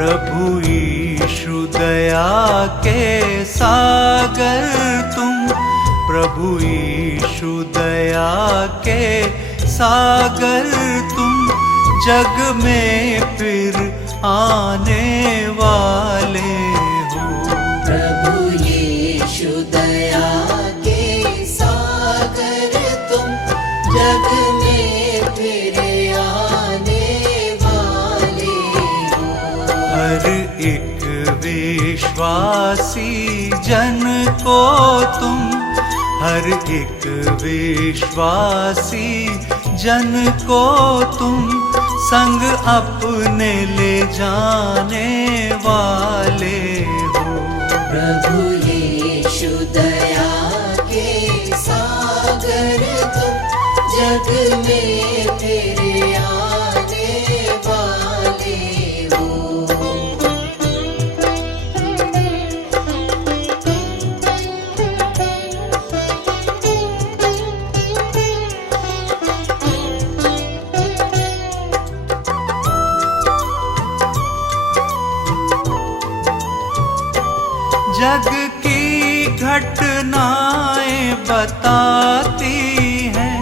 प्रभु यीशु दया के सागर तुम, प्रभु यीशु दया के सागर तुम, जग में फिर आने वाले हो। प्रभु यीशु दया के सागर तुम, जग में फिर आने वाले हो। हर एक विश्वासी जन को तुम, हर एक विश्वासी जन को तुम, संग अपने ले जाने वाले हो। प्रभु यीशु दया के सागर तुम, जग में फिर आने वाले हो। जग की घटनाएं बताती हैं,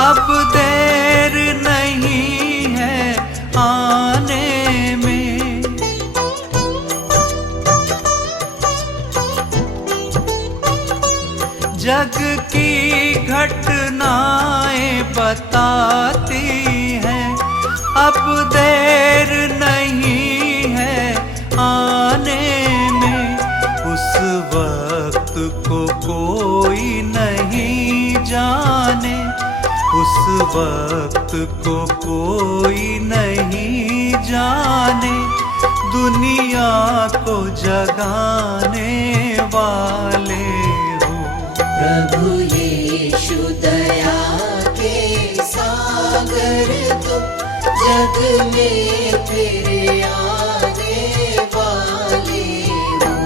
अब देर नहीं है आने में। जग की घटनाएं बताती हैं, अब देर नहीं है आने में। उस वक्त को कोई नहीं जाने, उस वक्त को कोई नहीं जाने, दुनिया को जगाने वाले हो। प्रभु यीशु दया के सागर तुम, जग में फिर आने वाले हो।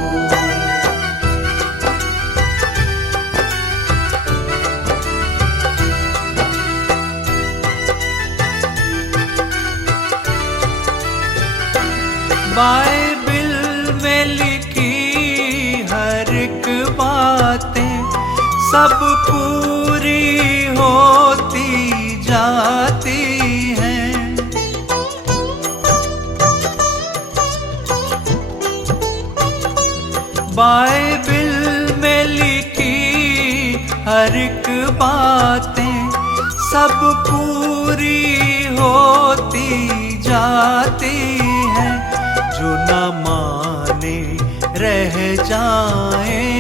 बाइबिल में लिखी हर एक बातें सब पूरी होती जाती हैं। बाइबिल में लिखी हर एक बातें सब पूरी होती जाती हैं। जो न माने रह जाएंगे,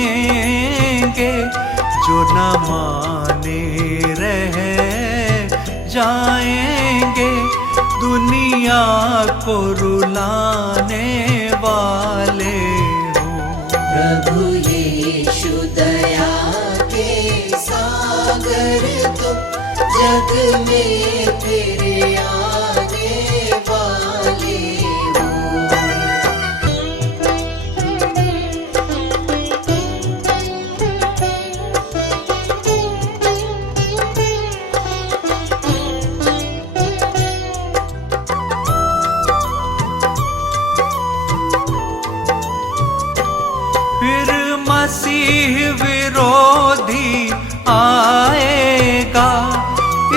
जो न माने रह जाएंगे, दुनिया को रुलाने वाले हो। प्रभु यीशु दया के सागर तुम, जग में फिर आने वाले हो। फिर मसीह विरोधी आएगा,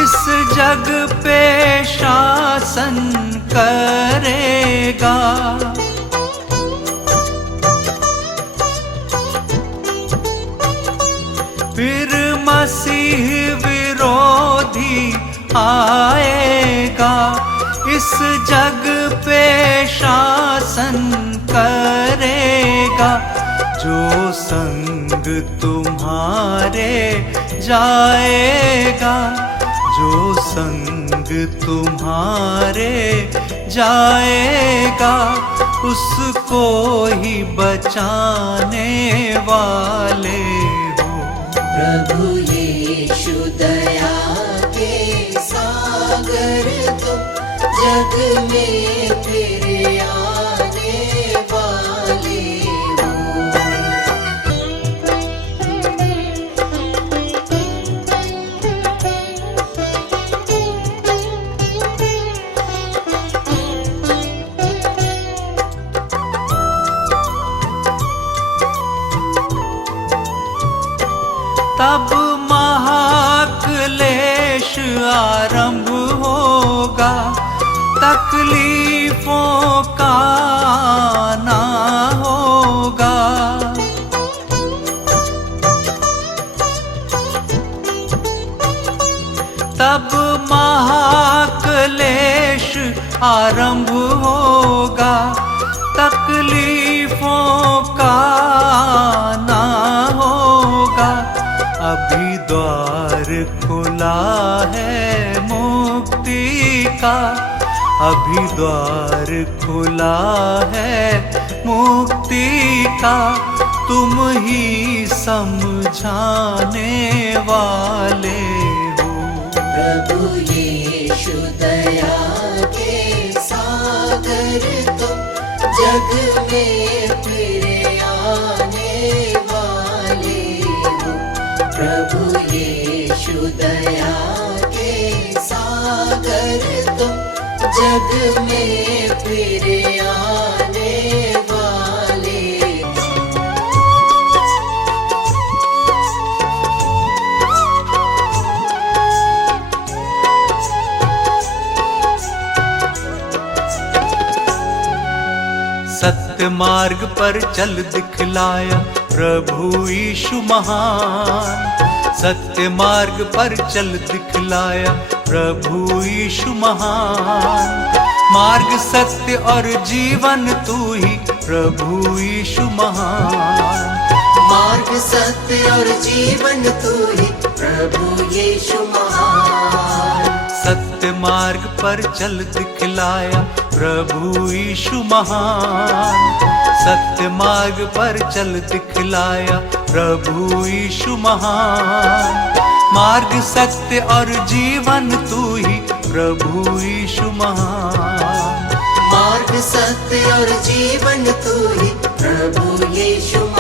इस जग पे शासन करेगा। फिर मसीह विरोधी आएगा, इस जग पे शासन करेगा। जो संग तुम्हारे जाएगा, जो संग तुम्हारे जाएगा, उसको ही बचाने वाले हो। प्रभु यीशु दया के सागर तुम, जग में फिर आने वाले हो। आरंभ होगा, तकलीफों का ना होगा। तब महाक्लेश आरंभ होगा, तकलीफों का ना होगा। अभी द्वार खुला है मुक्ति का, अभी द्वार खुला है मुक्ति का। तुम ही समझाने वाले हो। प्रभु यीशु दया के सागर तुम, जग में फिर आने वाले हो। प्रभु यीशु दया के सागर तुम, जग में फिर आने वाले हो। सत्य मार्ग पर चल दिखलाया प्रभु यीशु महान। सत्य मार्ग पर चल दिखलाया प्रभु यीशु महान। मार्ग सत्य और जीवन तू ही प्रभु यीशु महान। मार्ग सत्य और जीवन तू ही प्रभु यीशु महान। सत्य मार्ग पर चल दिखलाया प्रभु यीशु महान। सत्य मार्ग पर चल दिखलाया प्रभु यीशु महान। मार्ग सत्य और जीवन तू ही प्रभु यीशु महान। मार्ग सत्य और जीवन तू ही प्रभु यीशु महान।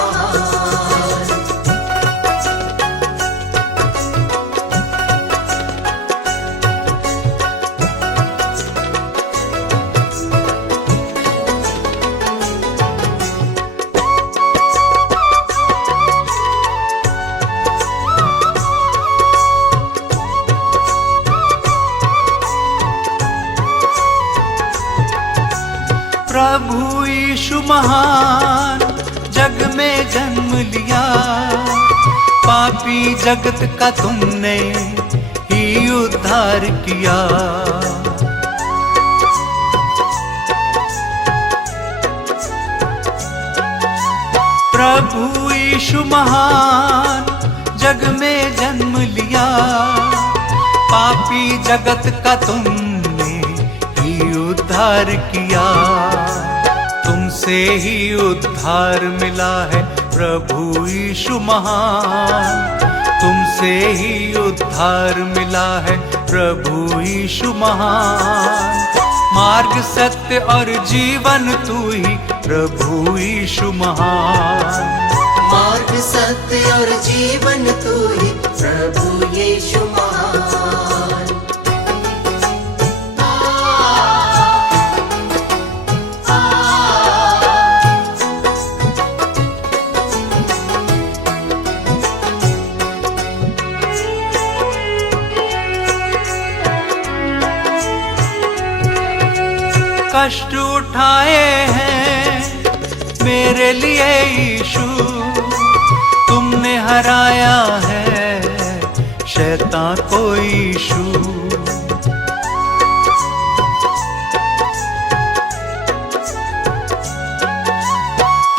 प्रभु यीशु महान जग में जन्म लिया, पापी जगत का तुमने ही उद्धार किया। प्रभु यीशु महान जग में जन्म लिया, पापी जगत का तुमने ही उद्धार किया। तुमसे ही उद्धार मिला है प्रभु यीशु महान। तुमसे ही उद्धार मिला है प्रभु यीशु महान। मार्ग सत्य और जीवन तू ही प्रभु यीशु महान। मार्ग सत्य और जीवन तू ही प्रभु यीशु महान। कष्ट उठाए हैं मेरे लिए यीशु, तुमने हराया है शैतान को यीशु।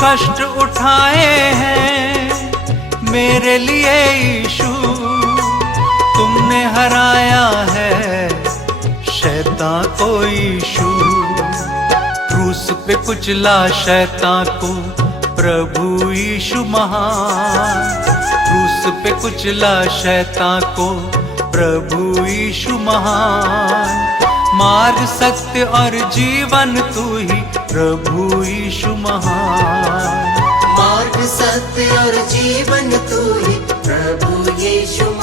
कष्ट उठाए हैं मेरे लिए यीशु, तुमने हराया है शैतान को यीशु। क्रूस पे कुचला शैतान को प्रभु यीशु महान। क्रूस पे कुचला शैतान को प्रभु यीशु महान। मार्ग सत्य और जीवन तू ही प्रभु यीशु महान। मार्ग सत्य और जीवन तू ही प्रभु यीशु महान।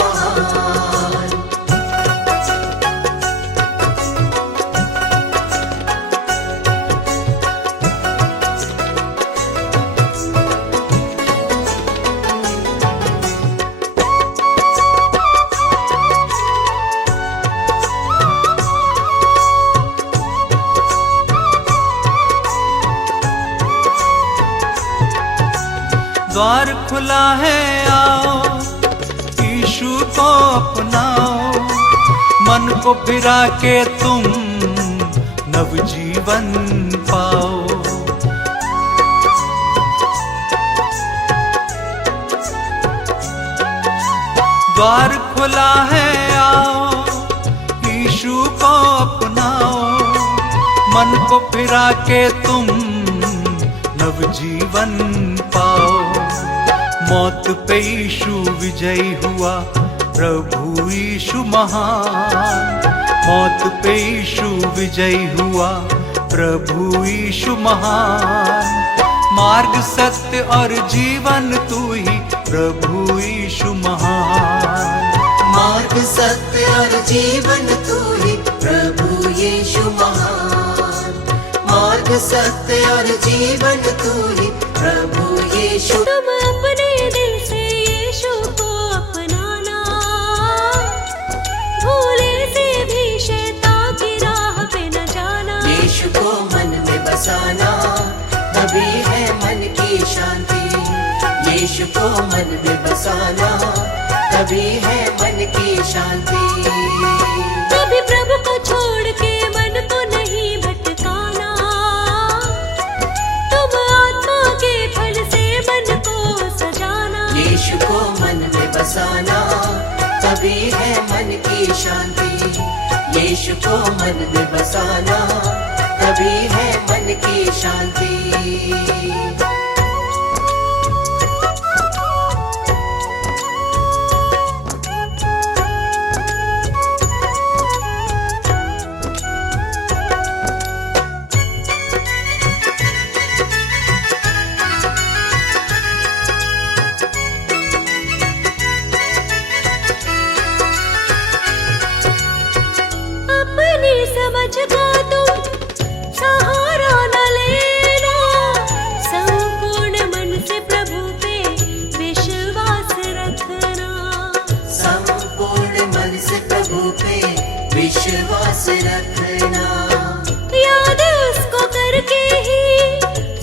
द्वार खुला है आओ, यीशु को अपनाओ, मन को फिरा के तुम नवजीवन पाओ। द्वार खुला है आओ, यीशु को अपनाओ, मन को फिरा के तुम नवजीवन पाओ। मौत पे यीशु विजयी हुआ, प्रभु यीशु महान। मौत पे यीशु विजयी हुआ, प्रभु यीशु महान। मार्ग सत्य और जीवन तू ही, प्रभु यीशु महान। मार्ग सत्य और जीवन तू ही, प्रभु यीशु महान। मार्ग सत्य और जीवन तू ही, प्रभु यीशु। तुम अपने दिल से यीशु को अपनाना, भूले से भी शैतान की राह पे न जाना। यीशु को मन में बसाना, तभी है मन की शांति। यीशु को मन में बसाना, तभी है मन की शांति। कभी प्रभु को छोड़ के मन को नहीं भटकाना, तुम आत्मा के फल से मन को सजाना। यीशु को मन में बसाना, तभी है मन की शांति। यीशु को मन में बसाना, तभी है मन की शांति। अपनी समझ का तुम सहारा न लेना, संपूर्ण मन से प्रभु पे विश्वास रखना। संपूर्ण मन से प्रभु पे विश्वास रखना। याद उसको करके ही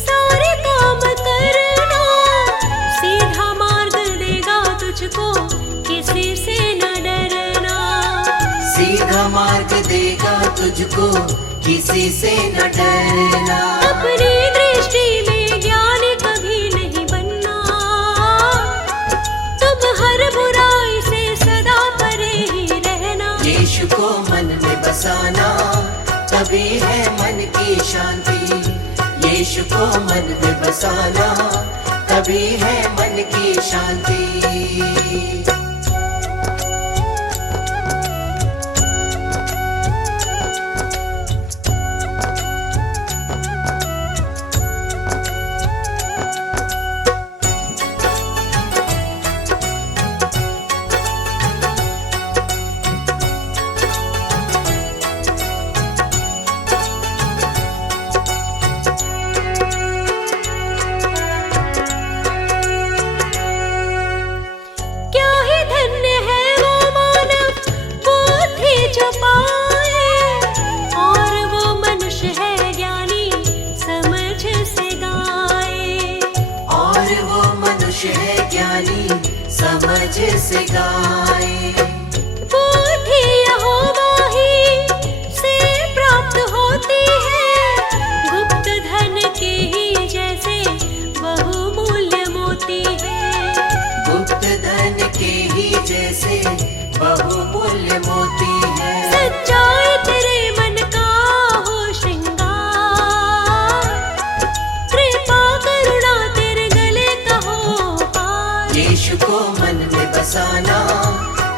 सारे काम करना, सीधा मार्ग देगा तुझको, किसी से न डरना। सीधा मार्ग देगा तुझको, किसी से न डरना। अपनी दृष्टि में ज्ञानी कभी नहीं बनना, तुम हर बुराई से सदा परे ही रहना। यीशु को मन में बसाना, तभी है मन की शांति। यीशु को मन में बसाना, तभी है मन की शांति। क्या ही धन्य है वो मानव, बुद्धि जो पाए, और वो मनुष्य है ज्ञानी, समझ से गाए। और वो मनुष्य है ज्ञानी, समझ से गाए। बुद्धि यहोवा ही से प्राप्त होती है, गुप्त धन के ही जैसे बहुमूल्य मोती है। गुप्त धन के ही जैसे बहुमूल्य मोती है। सच्चाई तेरे मन का हो श्रृंगार, कृपा करुणा तेरे गले का हो हार। यीशु को मन में बसाना,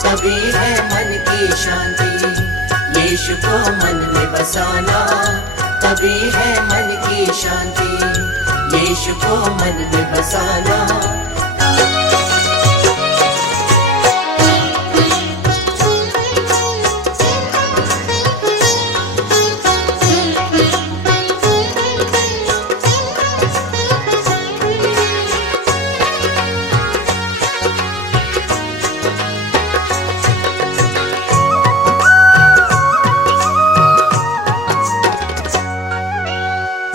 तभी है मन की शांति। यीशु को मन में बसाना, तभी है मन की शांति। यीशु को मन में बसाना।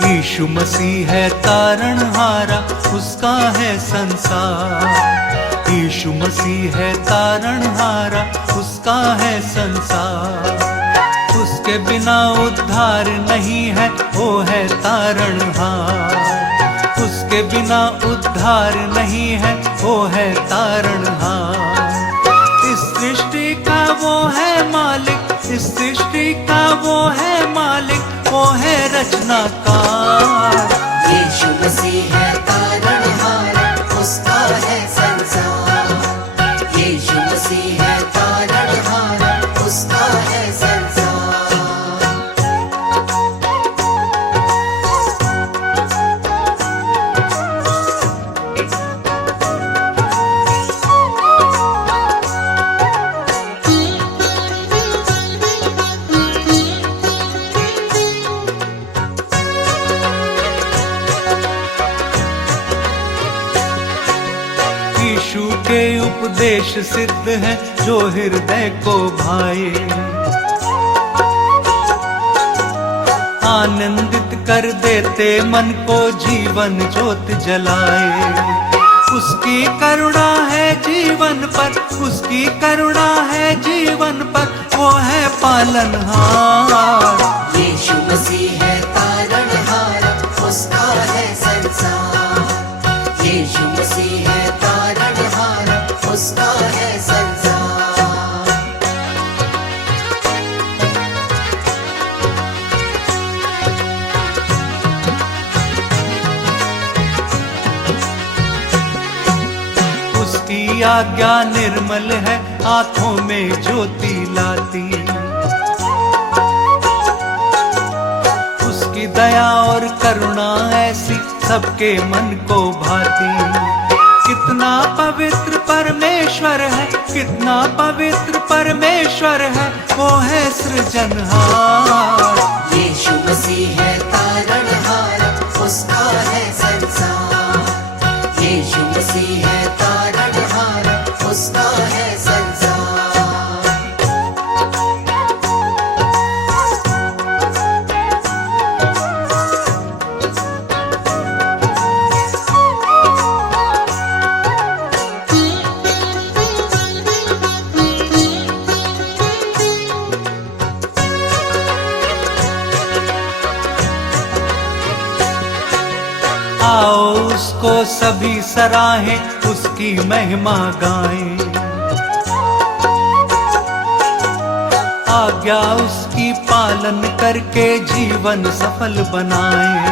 यीशु मसीह है तारणहारा, उसका है संसार। यीशु मसीह है तारणहारा, उसका है संसार। उसके बिना उद्धार नहीं है, वो है तारणहार। उसके बिना उद्धार नहीं है, वो है तारणहार। इस सृष्टि का वो है मालिक, इस सृष्टि का वो है मालिक, वो है रचनाकार। यीशु मसीह है तारणहार, उसका है संसार। यीशु मसीह है तारणहार, उसका है संसार। यीशु के उपदेश सिद्ध है, जो हृदय को भाए। आनंदित कर देते मन को, जीवन ज्योत जलाए। उसकी करुणा है जीवन पर, उसकी करुणा है जीवन पर, वो है पालनहार। यीशु मसीह है तारणहार, उसका है संसार। यीशु मसीह है तारणहार, उसका है संसार। उसकी आज्ञा निर्मल है, आंखों में ज्योति लाती। उसकी दया और करुणा ऐसी सबके मन को भाती। कितना पवित्र परमेश्वर है, कितना पवित्र परमेश्वर है, वो है सृजनहार। यीशु मसीह है तारणहार, उसका है संसार। यीशु मसीह है तारणहार, उसका है संसार। आओ उसको सभी सराहें, उसकी महिमा गाएं। आज्ञा उसकी पालन करके जीवन सफल बनाएं।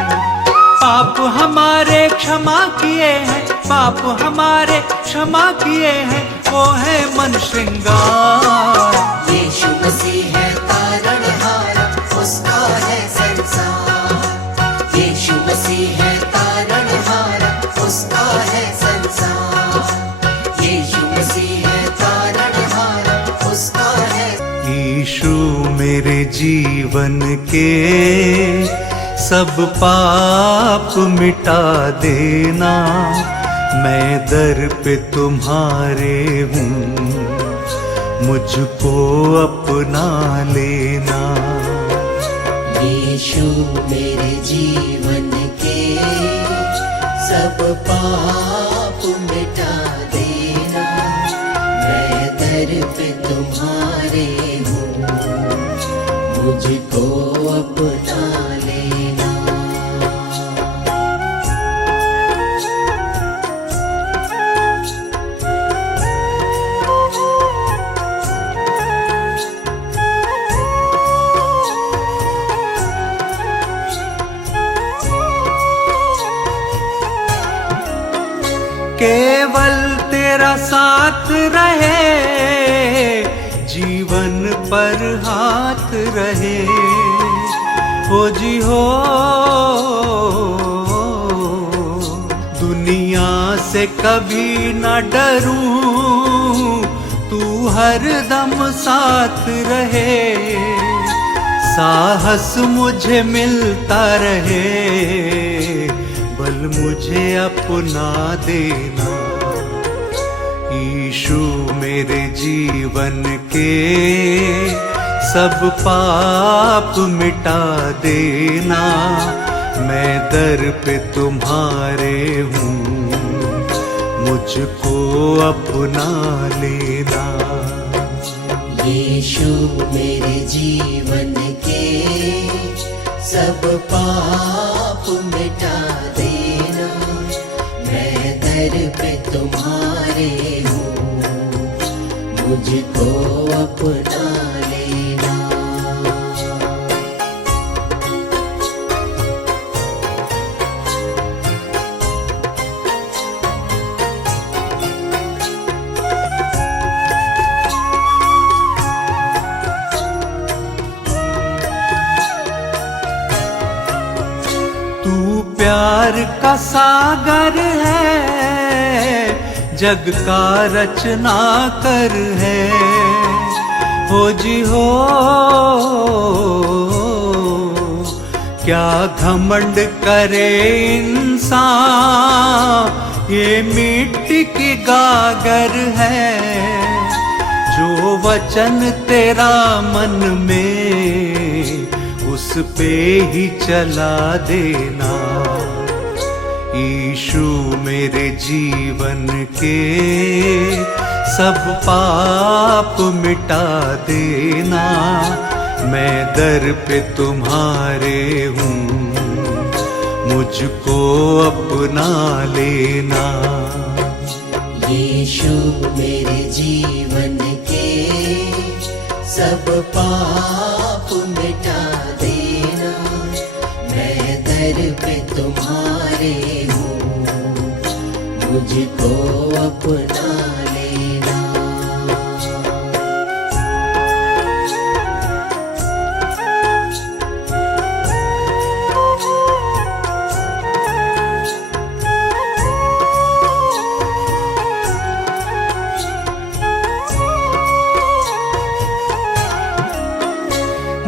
पाप हमारे क्षमा किए हैं, पाप हमारे क्षमा किए हैं, वो है मन श्रृंगार। यीशु मसीह है तारणहार, उसका है संसार। यीशु मसीह है तारणहार, उसका है संसार। यीशु मसीह है तारणहार, उसका है। यीशु मेरे जीवन के सब पाप मिटा देना। मैं दर पे तुम्हारे हूँ, मुझको अपना लेना। यीशु मेरे जीवन के सब पाप मिटा देना। मैं दर पे तुम्हारे हूँ, मुझको अपना लेना। केवल तेरा साथ रहे, जीवन पर हाथ रहे। हो जी हो, दुनिया से कभी न डरूं, तू हरदम साथ रहे। साहस मुझे मिलता रहे, बल मुझे अपना देना। यीशु मेरे जीवन के सब पाप मिटा देना। मैं दर पे तुम्हारे हूँ, मुझको अपना लेना। यीशु मेरे जीवन के सब पाप मिटा देना। मैं दर पे तुम्हारे हूँ, मुझको अपना लेना। तू प्यार का सागर है, जग का रचनाकर है। हो जी हो, क्या घमंड करे इंसान, ये मिट्टी की गागर है। जो वचन तेरा मन में, उस पे ही चला देना। यीशु मेरे जीवन के सब पाप मिटा देना। मैं दर पे तुम्हारे हूँ, मुझको अपना लेना। यीशु मेरे जीवन के सब पाप मिटा देना। मैं दर पे तुम्हारे हूँ, मुझको अपना लेना।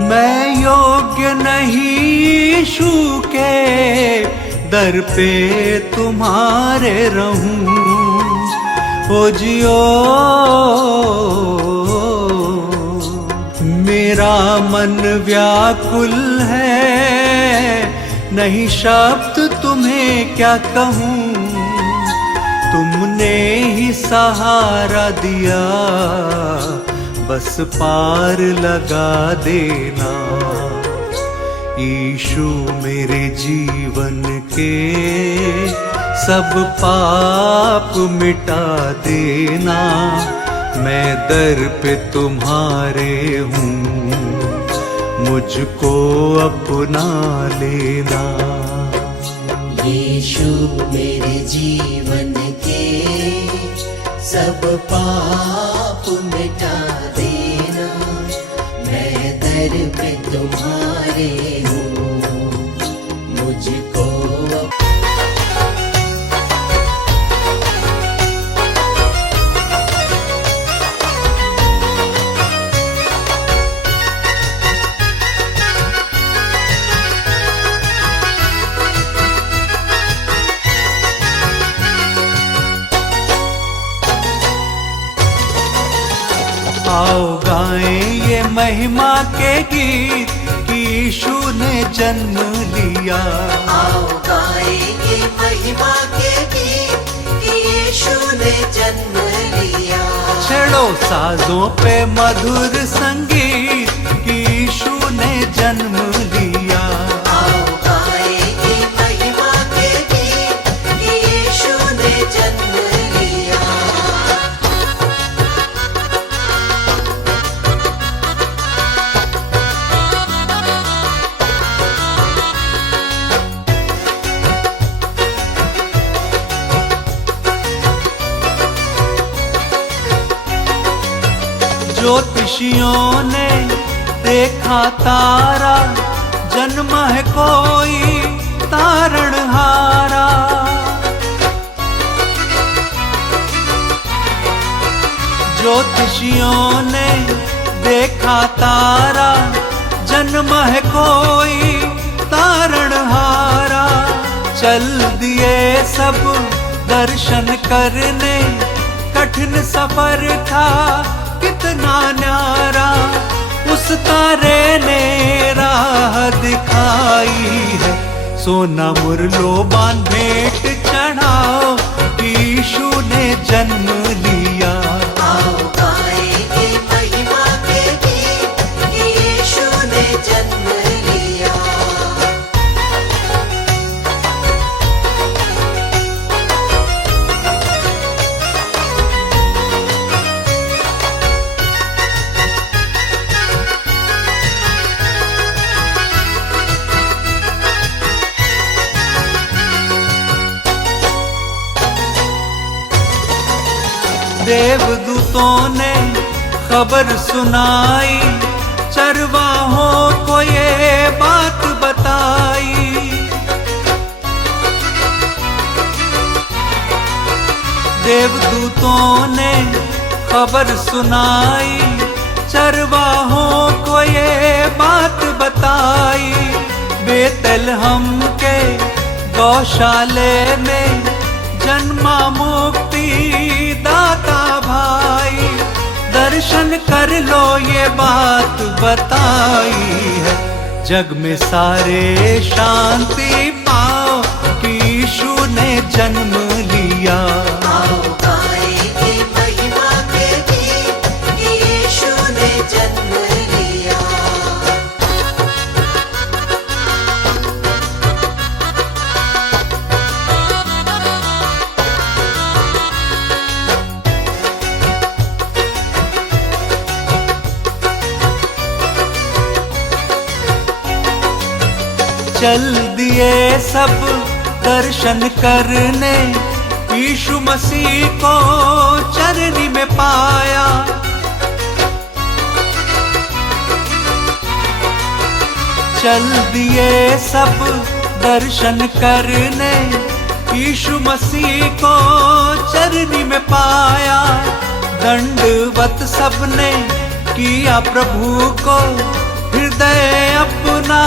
मैं योग्य नहीं यीशु के दर पे तुम्हारे रहूं। हो जियो मेरा मन व्याकुल है, नहीं शब्द तुम्हें क्या कहूँ। तुमने ही सहारा दिया, बस पार लगा देना। यीशु मेरे जीवन के सब पाप मिटा देना। मैं दर पे तुम्हारे हूँ, मुझको अपना लेना। यीशु मेरे जीवन के सब पाप मिटा देना। मैं दर पे तुम्हारे हूँ, मुझको आओ गाएं ये महिमा के गीत कि यीशु ने जन्म लिया। आओ गाएंगे महिमा के गीत कि यीशु ने जन्म लिया। छेड़ो साजों पे मधुर संगीत कि यीशु ने जन्म लिया। आओ गाएंगे महिमा के गीत कि यीशु ने जन्म लिया। ज्योतिषियों ने देखा तारा, जन्म है कोई तारणहारा। ज्योतिषियों ने देखा तारा, जन्म है कोई तारणहारा। चल दिए सब दर्शन करने, कठिन सफर था कितना न्यारा। उस तारे ने राह दिखाई है, सोना मुरलोबान भेंट चढ़ाओ कि यीशु ने जन्म लिया। आओ गाएंगे महिमा के गीत कि यीशु ने जन्म लिया। देवदूतों ने खबर सुनाई, चरवाहों को ये बात बताई। देवदूतों ने खबर सुनाई, चरवाहों को ये बात बताई। बेतलहम के गौशाले में जन्मा मुक्ति दाता भाई। दर्शन कर लो ये बात बताई है, जग में सारे शांति पाओ कि यीशु ने जन्म लिया। आओ गाएंगे महिमा के गीत कि यीशु ने जन्म लिया। चल दिए सब दर्शन करने, यीशु मसीह को चरनी में पाया। चल दिए सब दर्शन करने, यीशु मसीह को चरनी में पाया। दंडवत सबने किया प्रभु को, हृदय अपना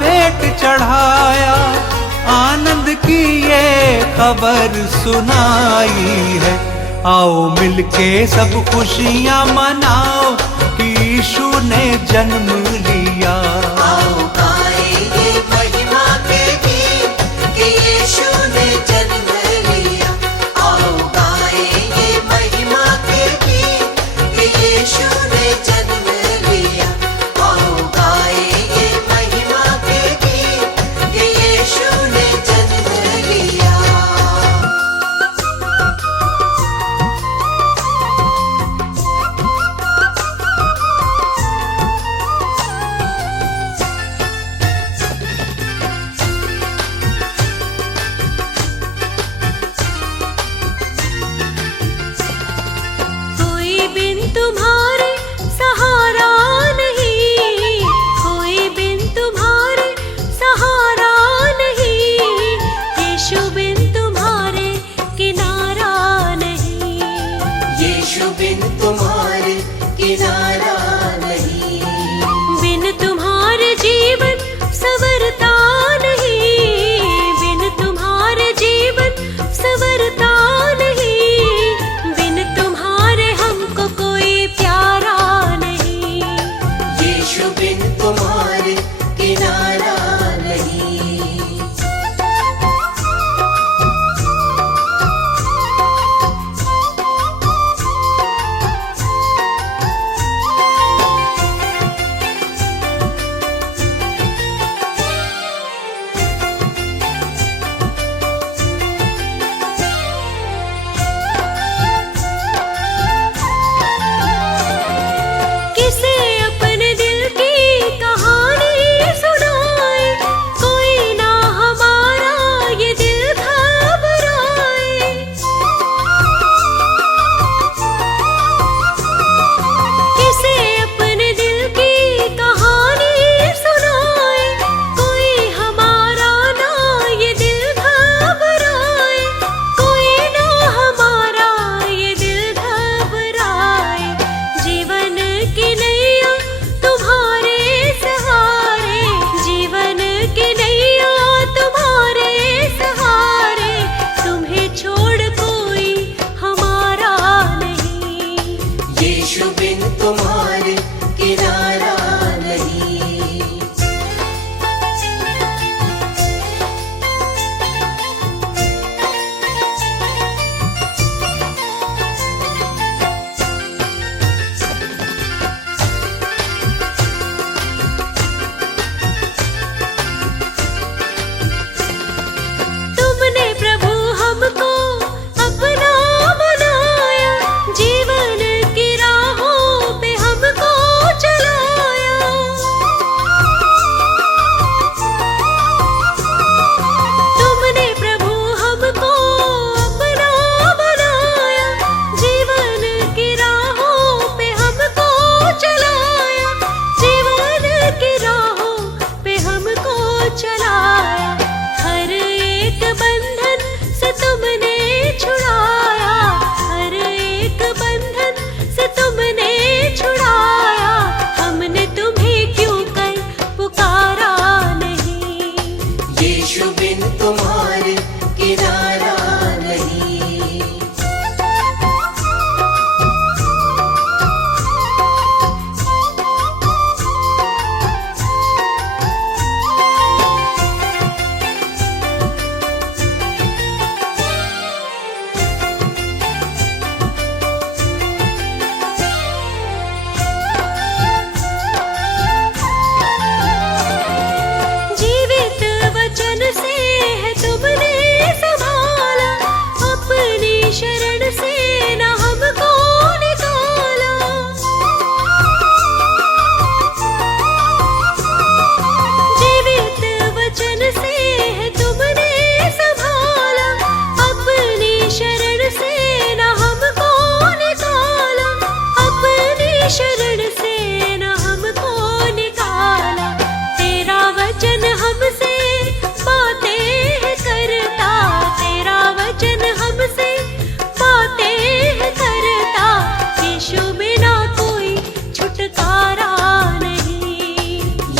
भेंट चढ़ाया। आनंद की ये खबर सुनाई है, आओ मिलके सब खुशियां मनाओ कि यीशु ने जन्म लिया। आओ गाएंगे महिमा के गीत कि यीशु ने जन्म लिया। आओ गाएंगे महिमा के गीत कि यीशु ने जन्म लिया। आओ गाएंगे महिमा के गीत कि यीशु ने जन्म लिया।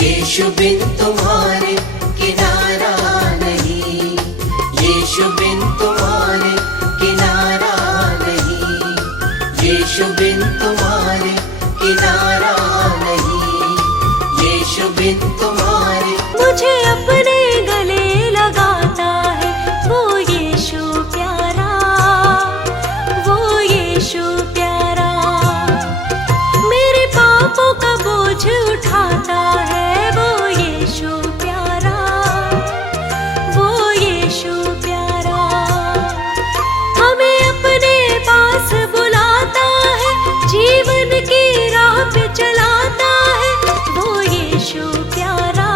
यीशु बिन तुम्हारे किनारा नहीं, यीशु बिन तुम्हारे किनारा नहीं, यीशु बिन तुम्हारे किनारा नहीं, यीशु बिन तुम्हारे। मुझे अपने गले लगाता है वो यीशु प्यारा, वो यीशु प्यारा। मेरे पापों का बोझ उठाता है वो यीशु प्यारा, वो यीशु प्यारा। हमें अपने पास बुलाता है, जीवन की राह पे चलाता है वो यीशु प्यारा,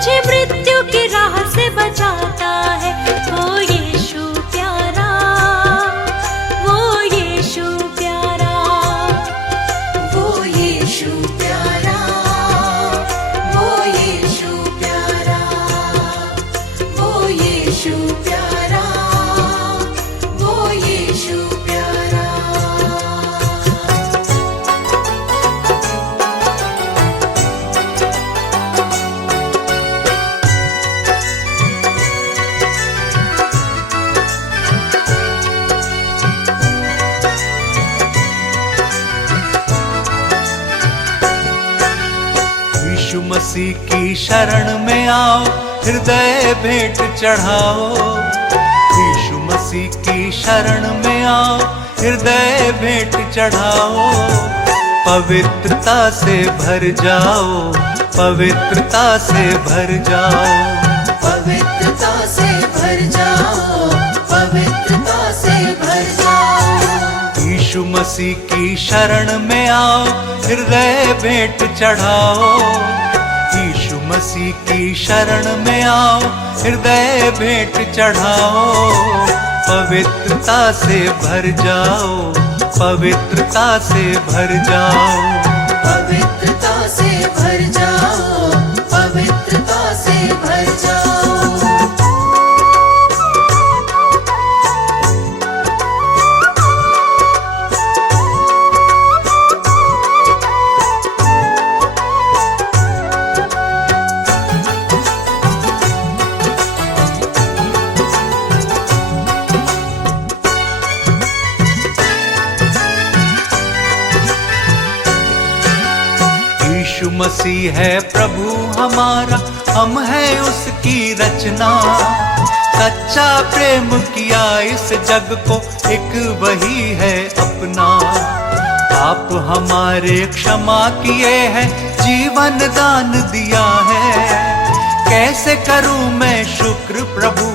मुझे मृत्यु की राह से बचाता है। वो यीशु प्यारा, वो यीशु प्यारा, वो यीशु प्यारा, वो यीशु प्यारा, वो यीशु प्यारा, वो यीशु प्यारा। यीशु मसीह की शरण में आओ, हृदय भेंट चढ़ाओ। यीशु मसीह की शरण में आओ, हृदय भेंट चढ़ाओ। पवित्रता से भर जाओ, पवित्रता से भर जाओ, पवित्रता से भर जाओ, पवित्रता से भर जाओ। यीशु मसीह की शरण में आओ, हृदय भेंट चढ़ाओ। यीशु मसीह की शरण में आओ, हृदय भेंट चढ़ाओ। पवित्रता से भर जाओ, पवित्रता से भर जाओ, पवित्रता से भर जाओ, पवित्रता से भर जाओ। यीशु मसीह है प्रभु हमारा, हम हैं उसकी रचना। सच्चा प्रेम किया इस जग को, एक वही है अपना। आप हमारे क्षमा किए हैं, जीवन दान दिया है। कैसे करूं मैं शुक्र प्रभु,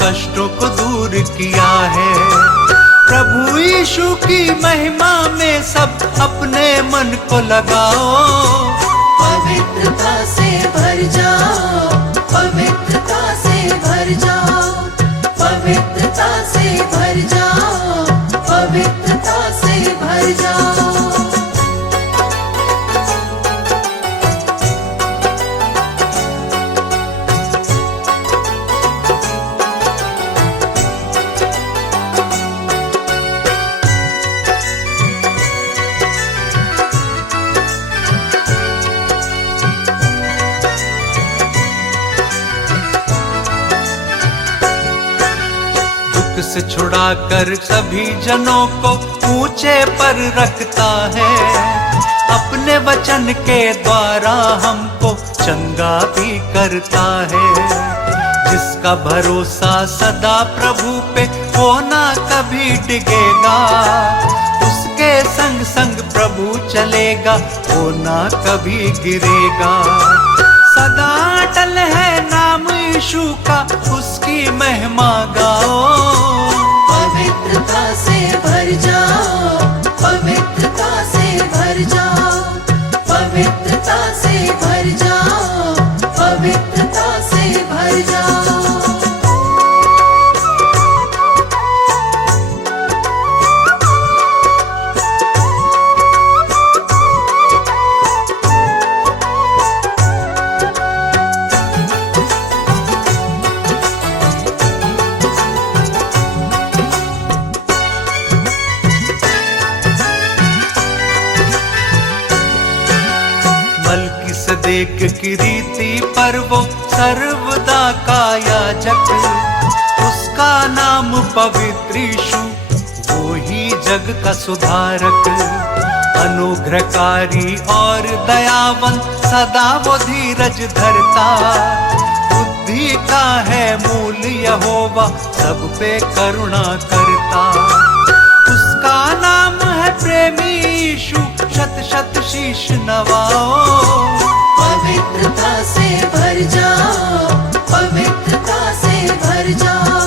कष्टों को दूर किया है। प्रभु यीशु की महिमा में सब अपने मन को लगाओ। पवित्रता से भर जाओ, पवित्रता से भर जाओ, पवित्रता से भर जाओ, पवित्रता से भर जाओ। से छुड़ाकर सभी जनों को ऊंचे पर रखता है। अपने वचन के द्वारा हमको चंगा भी करता है। जिसका भरोसा सदा प्रभु पे, वो ना कभी डिगेगा। उसके संग संग प्रभु चलेगा, वो ना कभी गिरेगा। सदा अटल है नाम यीशु का, उसकी महिमा गाओ। पवित्रता से भर जाओ, पवित्रता से भर जाओ, पवित्रता से भर जाओ, पवित्रता से भर जाओ। मलकिसदेक की रीति पर वो सर्वदा का याजक। उसका नाम पवित्र यीशु, वो ही जग का सुधारक। अनुग्रहकारी और दयावन, सदा वो धीरज धरता। बुद्धि का है मूल यहोवा, सब पे करुणा करता। उसका नाम है प्रेमी यीशु, शत शत शीश नवाओ। पवित्रता से भर जाओ, पवित्रता से भर जाओ,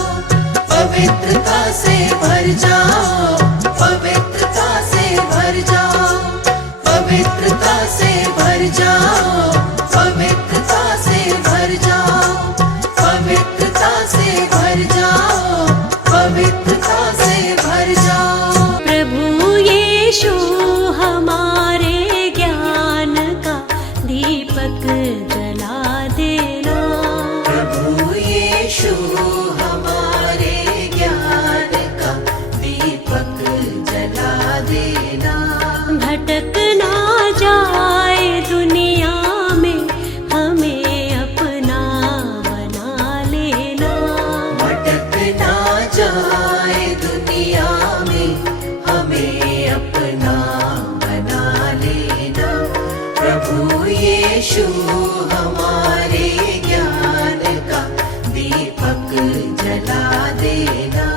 पवित्रता से भर जाओ, पवित्रता से भर जाओ, पवित्रता से भर जाओ, पवित्रता से भर देना। भटक ना जाए दुनिया में हमें अपना बना लेना। भटक ना जाए दुनिया में हमें अपना बना लेना। प्रभु यीशु हमारे ज्ञान का दीपक जला देना।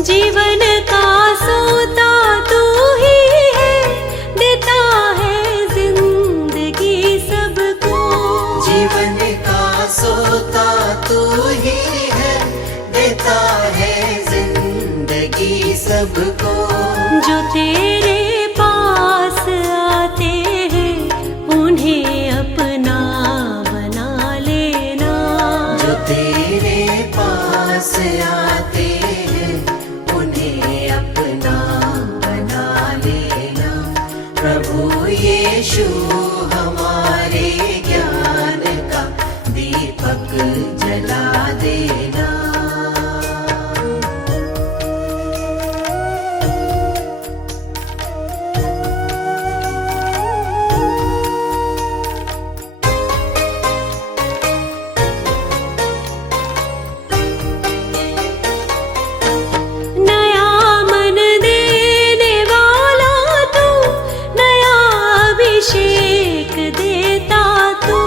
जीवन का सोता तू ही है, देता है जिंदगी सबको। जीवन का सोता तू ही है, देता है जिंदगी सबको। जो तेरे पास आते हैं उन्हें अपना बना लेना। जो तेरे पास आते हैं उन्हें अपना बना लेना। प्रभु यीशु हमारे ज्ञान का दीपक जला देना। नया मन देने वाला तू, नया अभिषेक देता तू।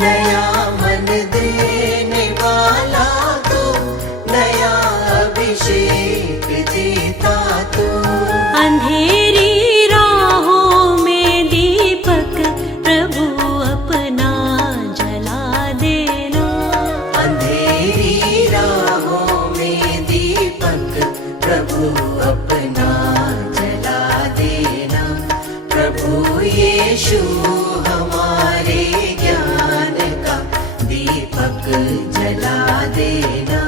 नया मन देने वाला तू, नया अभिषेक देता तू। अंधेरी राहों में दीपक प्रभु अपना जला देना। अंधेरी राहों में दीपक प्रभु अपना जला देना। प्रभु यीशु हमारे ज्ञान का दीपक जला देना।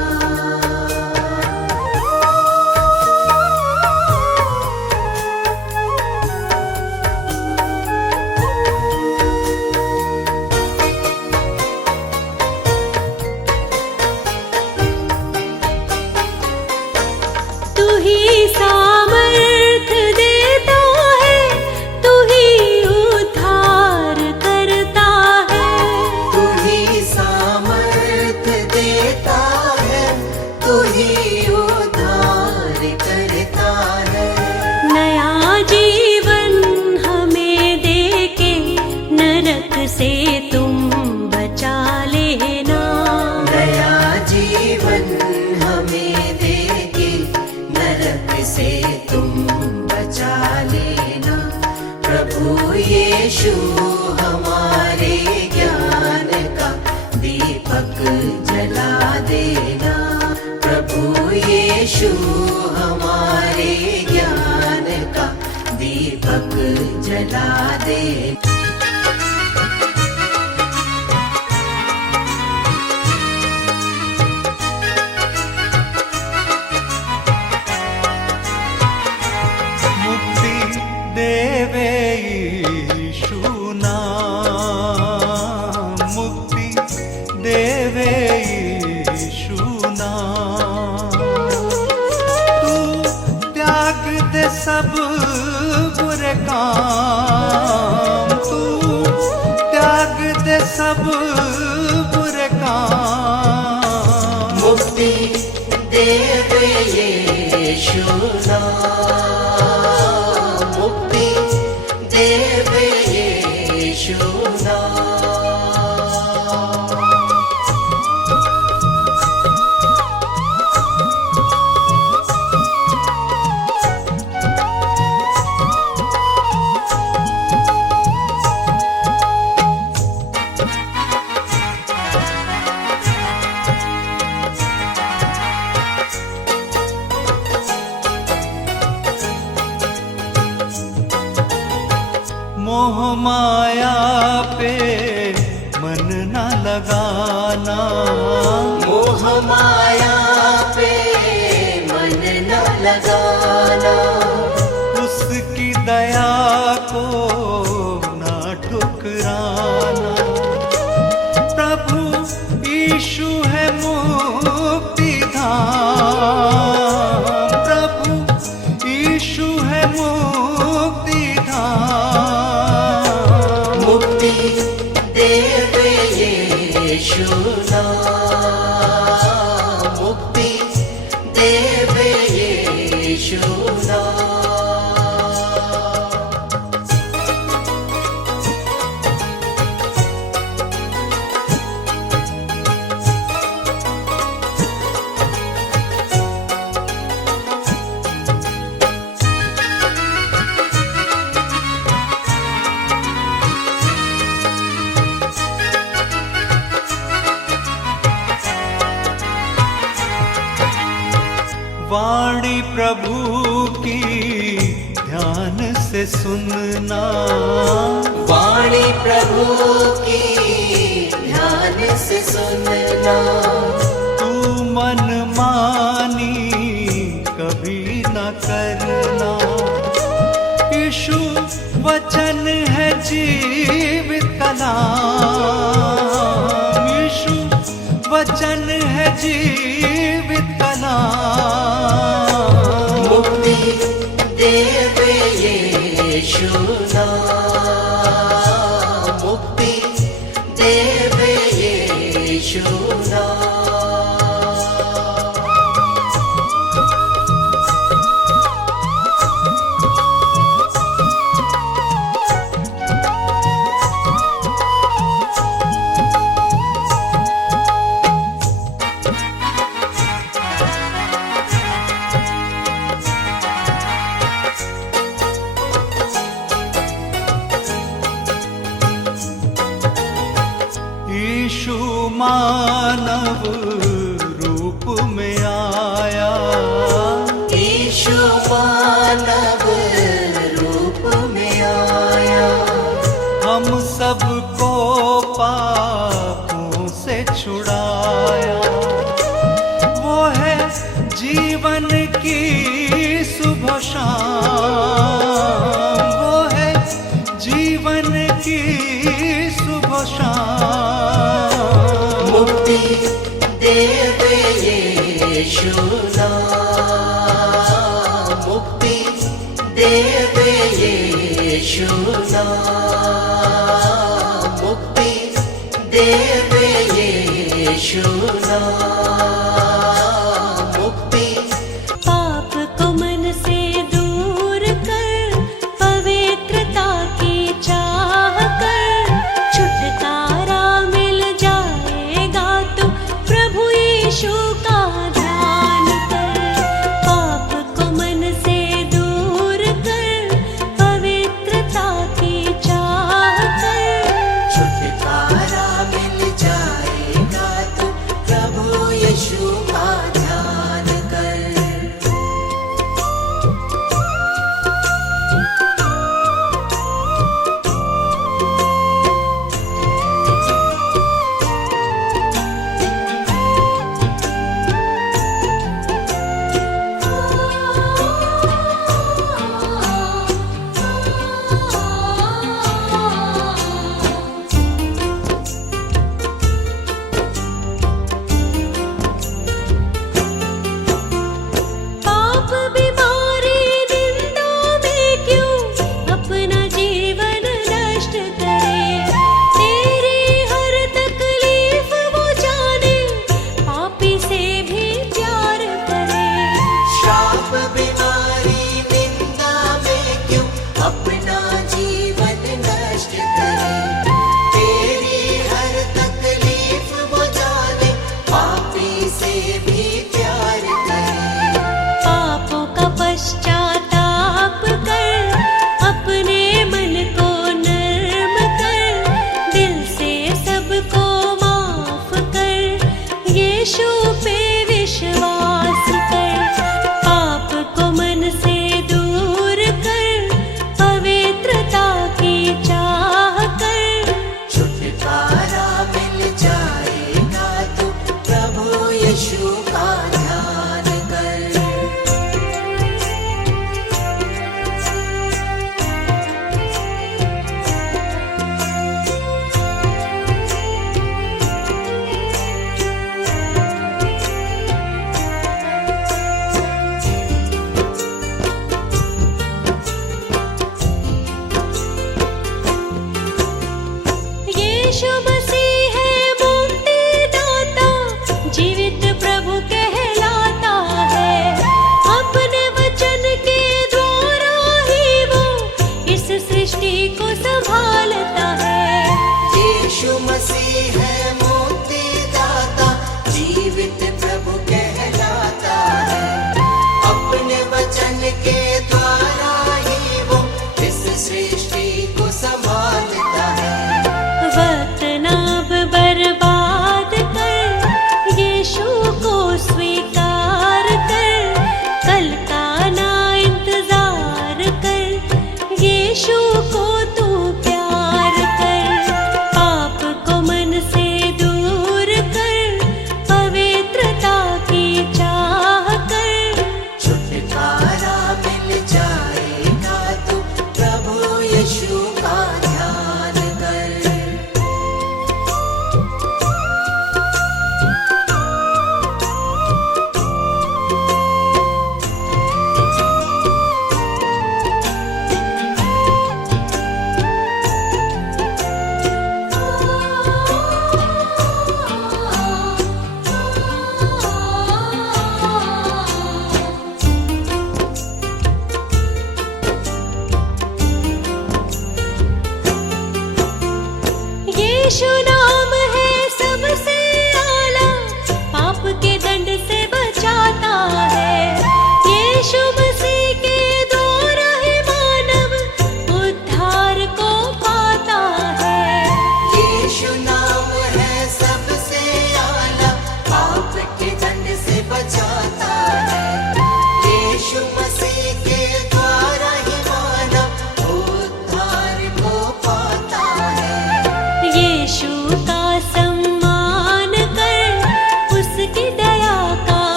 तू ही सामर्थ देता है, तू ही उद्धार करता है। तू ही सामर्थ देता है, तू ही उद्धार करता है। नया जीवन हमें देके नरक से तुम बचा लेना। नया जीवन हमें देके नरक से तुम बचा लेना। प्रभु यीशु हमारे ज्ञान का दीपक जला देना। प्रभु यीशु हमारे ज्ञान का दीपक जला देना। मुक्ति देवे यीशु नाम, मुक्ति देवे यीशु नाम। तू त्याग दे सब बुरे काम, तू त्याग दे सब बुरे काम। मुक्ति देवे यीशु नाम, मुक्ति देवे यीशु नाम। मोह माया पे मन न लगाना, मोह माया पे मन न लगाना, उसकी दया को ना ठुकराना। प्रभु यीशु है मुक्ति धाम, प्रभु यीशु है मुक्ति धाम। मुक्ति देवे यीशु नाम, मुक्ति देवे यीशु नाम। वाणी प्रभु की ध्यान से सुनना, वाणी प्रभु की ध्यान से सुनना, तू मन मानी कभी न करना। यीशु वचन है जीवित कलाम, यीशु वचन है जीवित कलाम। मुक्ति देवे यीशु नाम, मुक्ति देवे यीशु नाम। यीशु मानव रूप में आया, यीशु मानव रूप में आया, हम सबको पापों से छुड़ाया। वो है जीवन की सुबह शाम, वो है जीवन की सुबह शाम। मुक्ति देवे यीशु नाम, मुक्ति देवे यीशु नाम, मुक्ति देवे यीशु नाम। मुक्ति पाप को मन से दूर कर, पवित्रता की चाह कर, छुटकारा मिल जाएगा तो प्रभु यीशु का ध्यान कर। पाप को मन से दूर कर, पवित्रता की चाह कर, छुटकारा मिल जाएगा तो प्रभु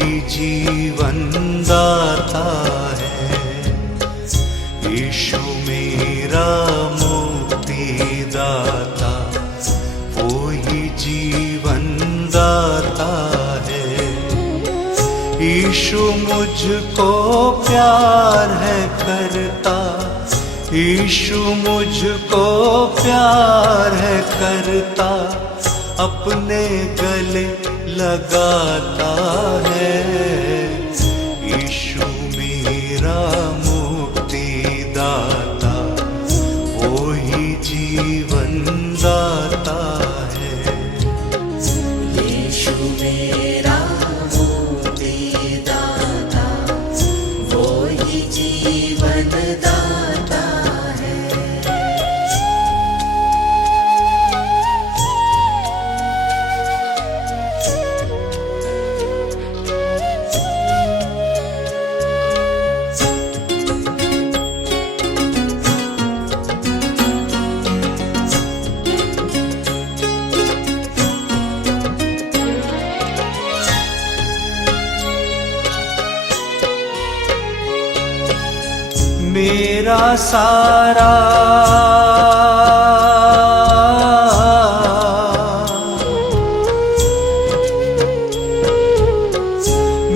ही जीवन दाता है। यीशु मेरा मुक्ति दाता, वो ही जीवन दाता है। यीशु मुझको प्यार है करता, यीशु मुझको प्यार है करता, अपने गले लगाता है। यीशु मेरा मुक्ति दाता, वो ही जीवन दाता है। यीशु मेरा मुक्ति दाता, वो ही जीवन दाता है। मेरा सारा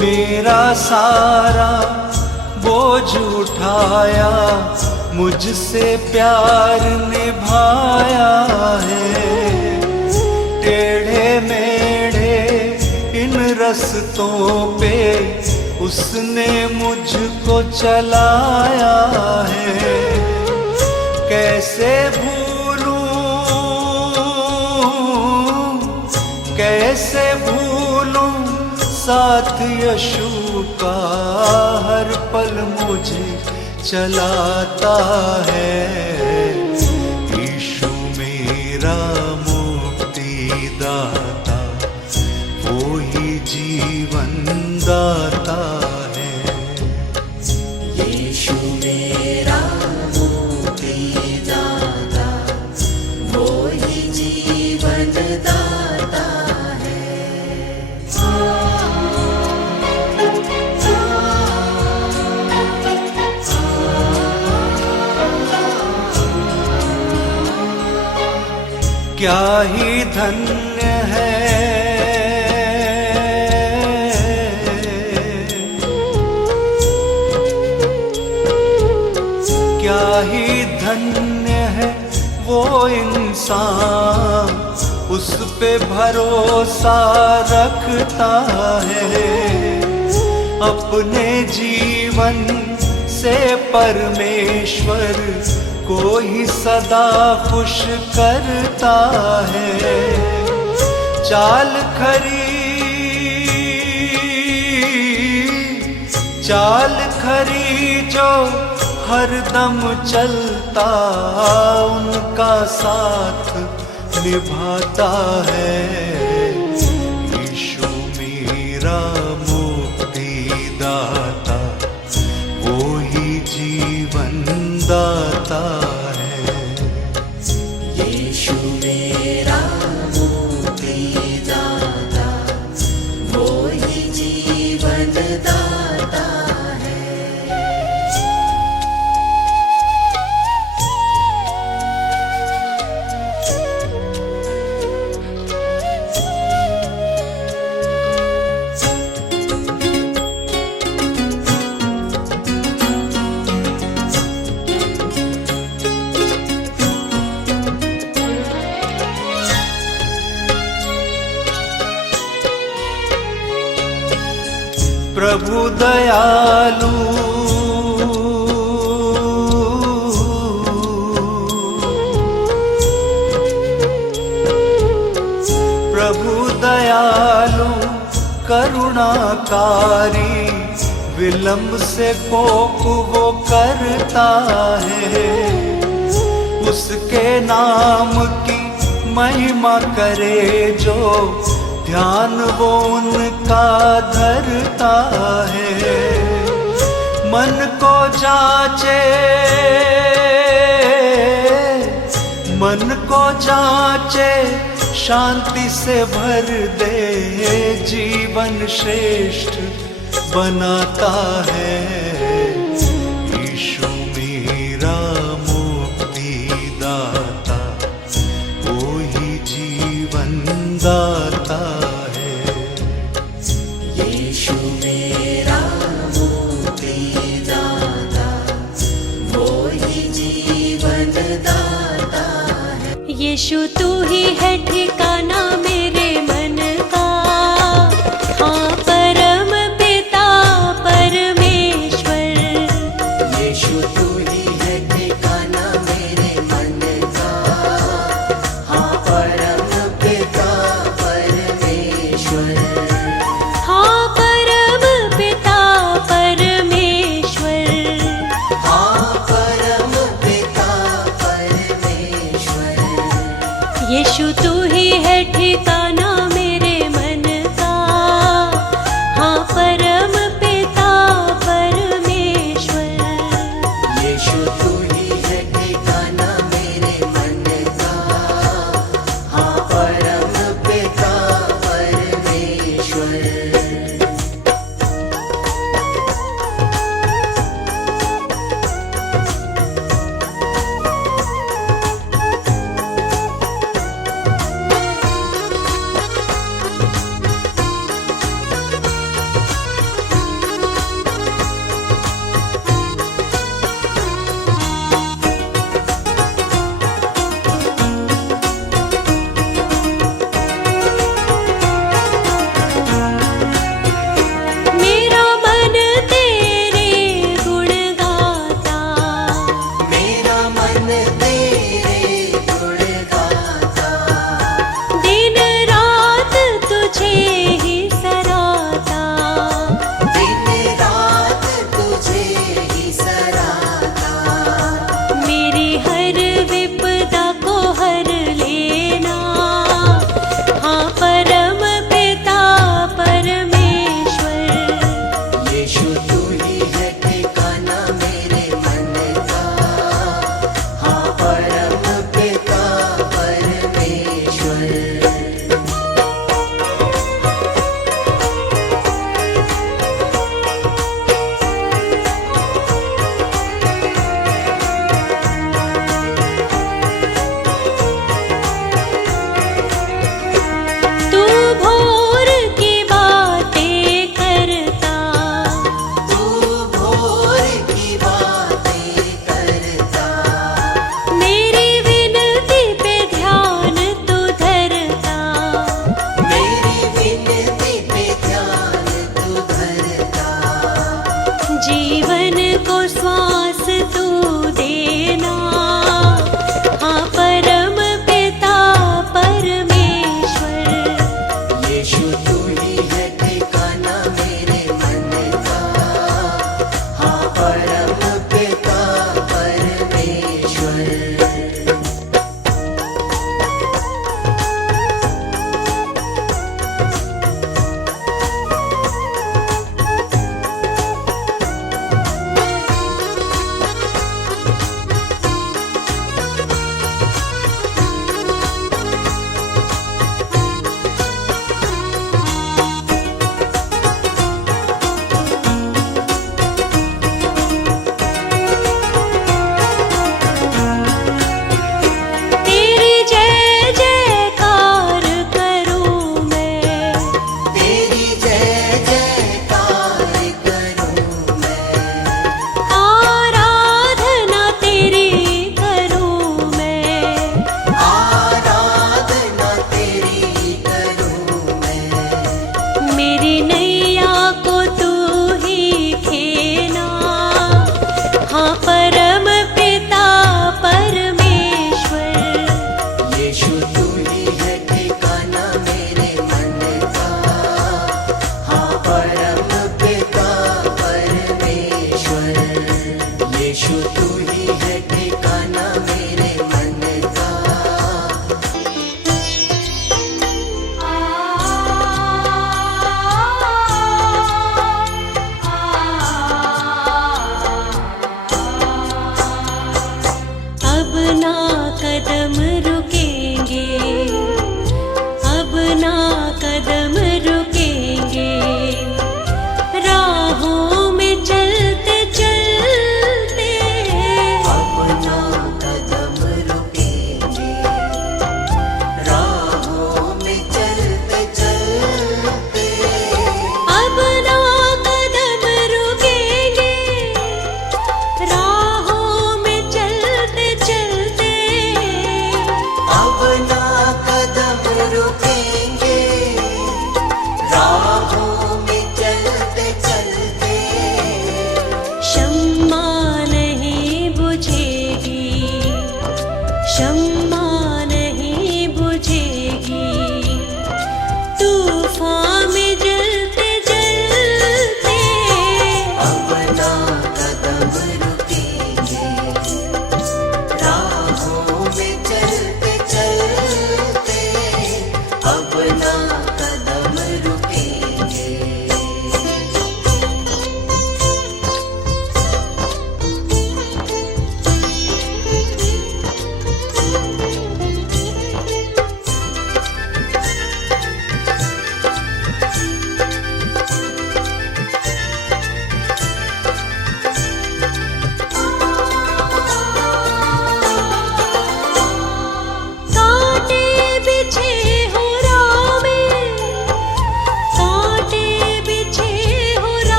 मेरा सारा बोझ उठाया, मुझसे प्यार निभाया है। टेढ़े मेढ़े इन रस्तों पे उसने मुझको चलाया है। कैसे भूलूं साथ यीशु का, हर पल मुझे चलाता है। यीशु मेरा मुक्ति दाता, वो ही जीवन दाता है। यीशु मेरा मुक्ति दाता, वो ही जीवन दाता है। क्या ही धन्य है, क्या ही धन्य है वो इंसान, उस पे भरोसा रखता है। अपने जीवन से परमेश्वर को ही सदा खुश करता है। चाल खरी जो हरदम चलता, उनका साथ निभाता है। यीशु मेरा मुक्ति दाता, वो ही जीवन दाता है। यीशु मेरा मुक्ति दाता, वो ही जीवन दाता है। प्रभु दयालु, प्रभु दयालु करुणाकारी, विलंब से कोप वो करता है। उसके नाम की महिमा करे जो, ध्यान वो उनका धरता है। मन को जांचे शांति से भर दे, जीवन श्रेष्ठ बनाता है। यीशु मेरा मुक्ति दाता, वो ही जीवन दाता है। यीशु मेरा मुक्ति दाता, वो ही जीवन दाता है। यीशु तू ही है ठिकाना मेरे मन का, हाँ परम पिता परमेश्वर। यीशु तू ही है ठिकाना मेरे मन का, हाँ परम पिता परमेश्वर। हाँ परम पिता परमेश्वर। हाँ परम पिता परमेश्वर। यीशु तू ही है ठिकाना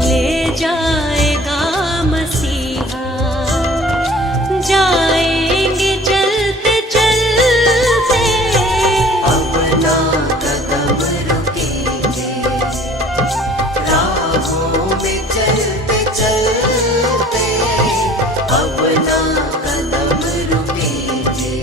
ले जाएगा मसीहा, जाएंगे चलते चलते, अपना कदम रुकेंगे, राहों में चलते चलते, अपना कदम रुकेंगे।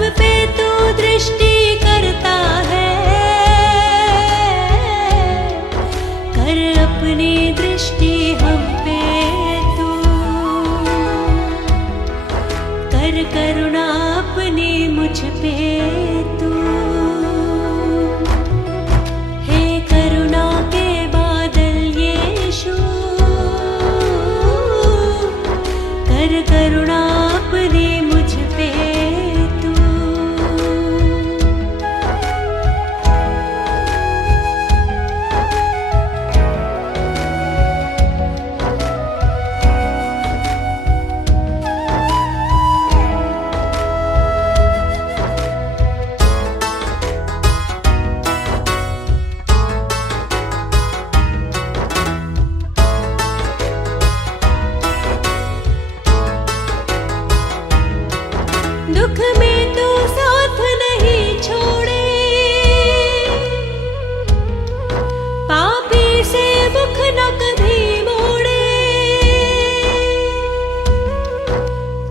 सब पे तू दृष्टि करता है, कर अपनी दृष्टि हम पे तू, कर करुणा अपनी मुझ पे तू। हे करुणा के बादल यीशु, कर करुणा अपनी मुझ पे तू। दुख में तू साथ नहीं छोड़े, पापी से मुख न कभी मोड़े,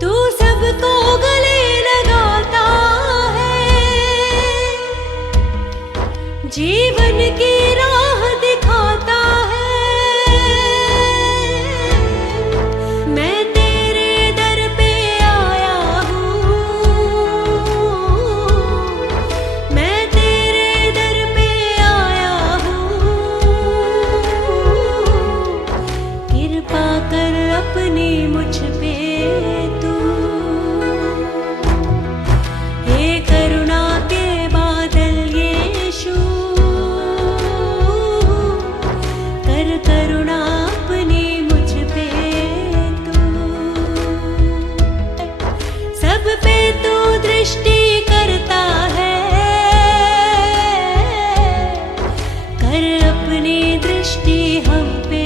तू सबको गले लगाता है, जीवन की राह दिखाता है। मैं तेरे दर पे आया हूँ, मैं तेरे दर पे आया हूँ, कृपा कर अपनी मुझ पे तू। हे करुणा के बादल यीशु, कर करुणा अपनी मुझ पे तू। सब पे तू दृष्टि करता है, कर अपनी दृष्टि हम पे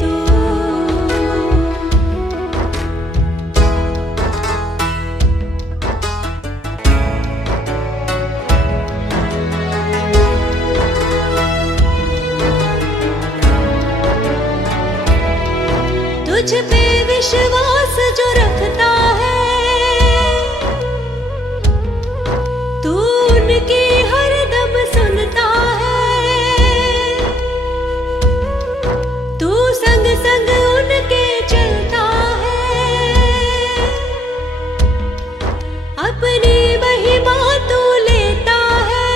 तू। तुझ पे विश्वास जो रखता है, तू उनकी हर दम सुनता है, तू संग संग उनके चलता है, अपनी महिमा तू लेता है,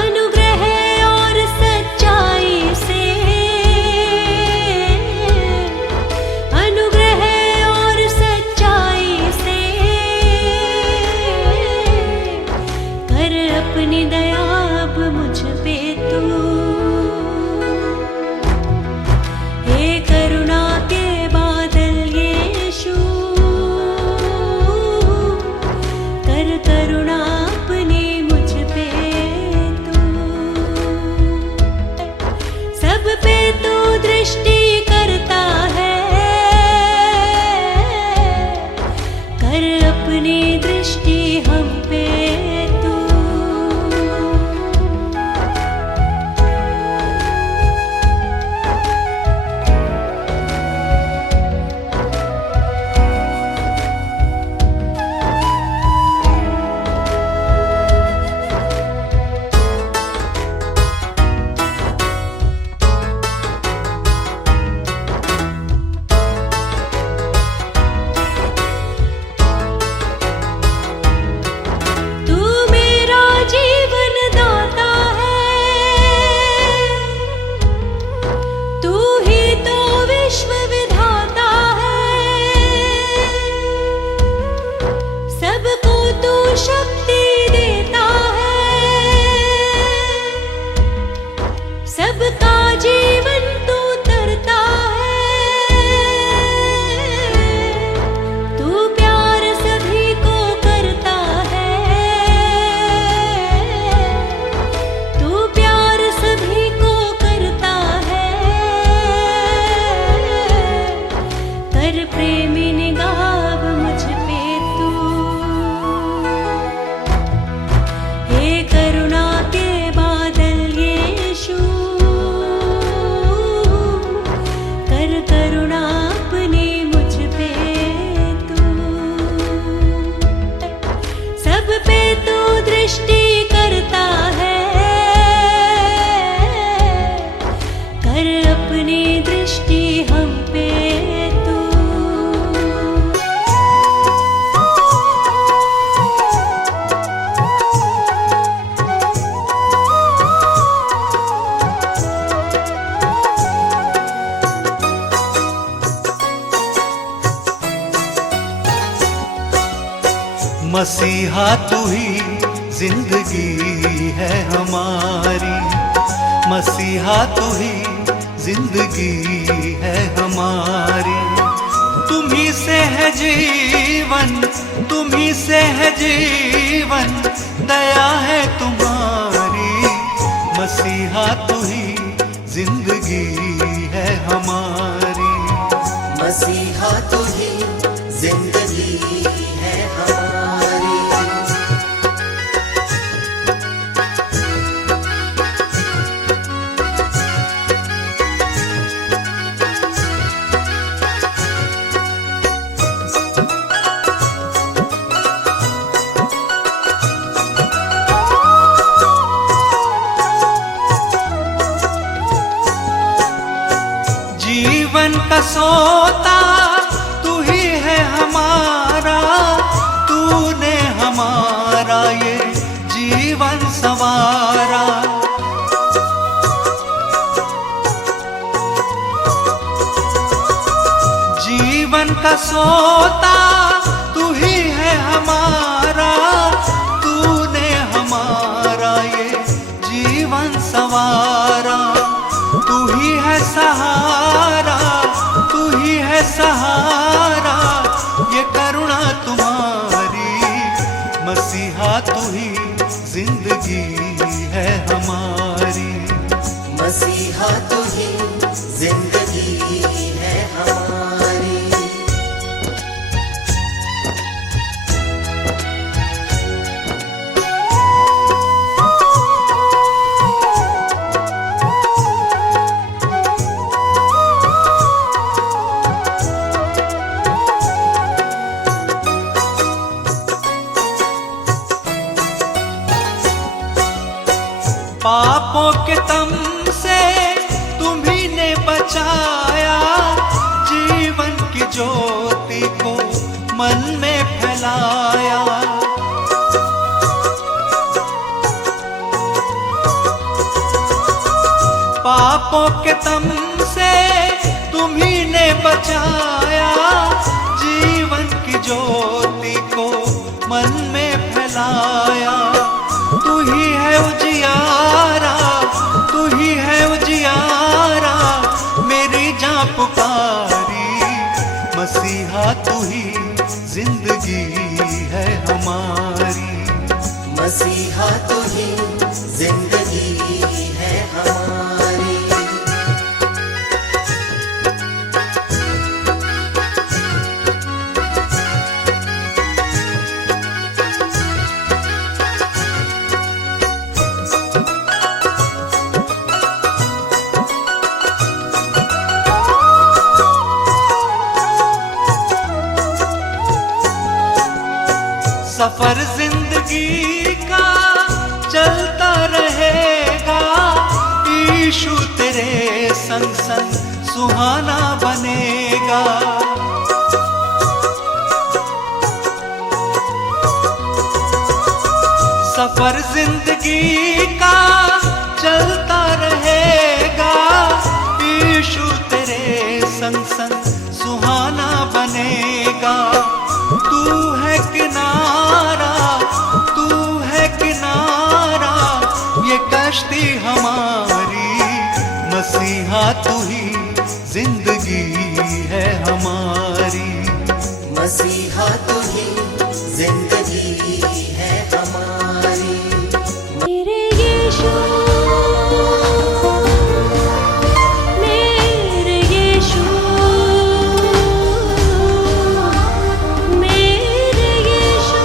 अनुग्रह और सच्चाई से, अनुग्रह और सच्चाई से, कर अपनी दया अब मुझ पे तू। हे करुणा के बादल यीशु, मसीहा तू ही जिंदगी है हमारी, मसीहा तू ही जिंदगी है हमारी। तुम्ही से है जीवन, तुम्ही से है जीवन, दया है तुम्हारी। मसीहा तू ही जिंदगी है हमारी, मसीहा तू ही जिंदगी है हमारी। जीवन का सोता तू ही है हमारा, तूने हमारा ये जीवन संवारा। जीवन का सोता तू ही है हमारा, तूने हमारा ये जीवन संवारा। तू ही है सहारा, तू ही है सहारा, ये करुणा तुम्हारी। मसीहा तू ही जिंदगी है हमारी, मसीहा तू ही जिंदगी है हमारी। पापों के तम से तुम्ही ने बचाया, जीवन की ज्योति को मन में फैलाया। पापों के तम से तुम्ही ने बचाया, जीवन की ज्योति को मन में फैलाया। तू ही है उजियारा, तू ही है उजियारा, मेरी जान पुकारी। मसीहा तू ही जिंदगी है हमारी, मसीहा तू ही जिंदगी है हमारी। सफर जिंदगी का चलता रहेगा, यीशु तेरे संग संग सुहाना बनेगा। सफर जिंदगी का चलता रहेगा, यीशु तेरे संग संग सुहाना बनेगा। तू है किनारा, तू है किनारा, ये कश्ती हमारी। मसीहा तू ही जिंदगी है हमारी, मसीहा तू ही जिंदगी है हमारी। मेरे यीशु, मेरे यीशु, मेरे यीशु।